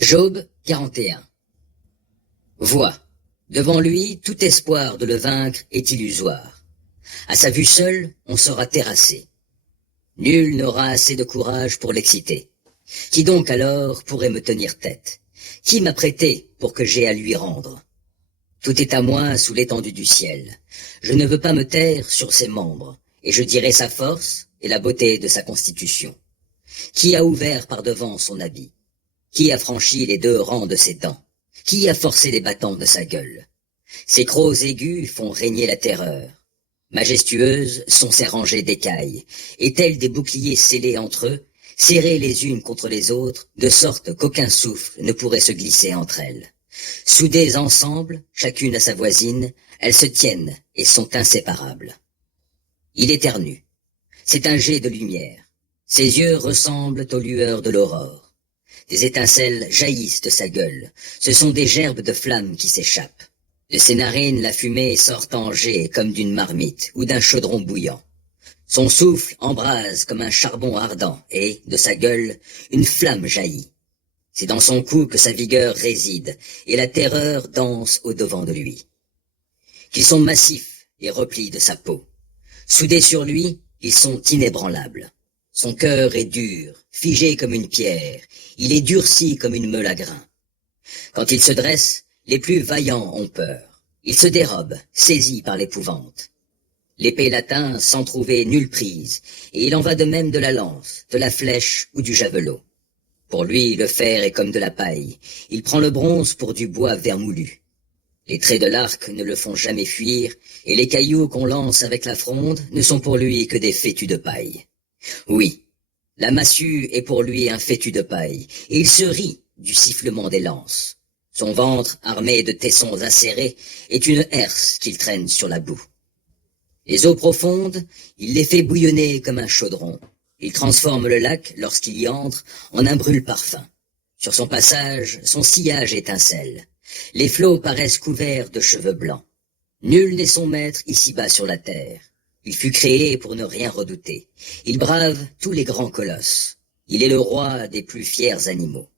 Job 41. Vois, devant lui, tout espoir de le vaincre est illusoire. À sa vue seule, on sera terrassé. Nul n'aura assez de courage pour l'exciter. Qui donc alors pourrait me tenir tête? Qui m'a prêté pour que j'aie à lui rendre? Tout est à moi sous l'étendue du ciel. Je ne veux pas me taire sur ses membres, et je dirai sa force et la beauté de sa constitution. Qui a ouvert par devant son habit? Qui a franchi les deux rangs de ses dents? Qui a forcé les battants de sa gueule? Ses crocs aigus font régner la terreur. Majestueuses sont ses rangées d'écailles, et telles des boucliers scellés entre eux, serrées les unes contre les autres, de sorte qu'aucun souffle ne pourrait se glisser entre elles. Soudées ensemble, chacune à sa voisine, elles se tiennent et sont inséparables. Il éternue. C'est un jet de lumière. Ses yeux ressemblent aux lueurs de l'aurore. Des étincelles jaillissent de sa gueule. Ce sont des gerbes de flammes qui s'échappent. De ses narines, la fumée sort en jet comme d'une marmite ou d'un chaudron bouillant. Son souffle embrase comme un charbon ardent et, de sa gueule, une flamme jaillit. C'est dans son cou que sa vigueur réside et la terreur danse au-devant de lui. Qu'ils sont massifs, les replis de sa peau. Soudés sur lui, ils sont inébranlables. Son cœur est dur, figé comme une pierre, il est durci comme une meule à grains. Quand il se dresse, les plus vaillants ont peur. Il se dérobe, saisi par l'épouvante. L'épée l'atteint sans trouver nulle prise, et il en va de même de la lance, de la flèche ou du javelot. Pour lui, le fer est comme de la paille, il prend le bronze pour du bois vermoulu. Les traits de l'arc ne le font jamais fuir, et les cailloux qu'on lance avec la fronde ne sont pour lui que des fétus de paille. Oui, la massue est pour lui un fétu de paille, et il se rit du sifflement des lances. Son ventre, armé de tessons acérés, est une herse qu'il traîne sur la boue. Les eaux profondes, il les fait bouillonner comme un chaudron. Il transforme le lac, lorsqu'il y entre, en un brûle-parfum. Sur son passage, son sillage étincelle. Les flots paraissent couverts de cheveux blancs. Nul n'est son maître ici-bas sur la terre. Il fut créé pour ne rien redouter. Il brave tous les grands colosses. Il est le roi des plus fiers animaux.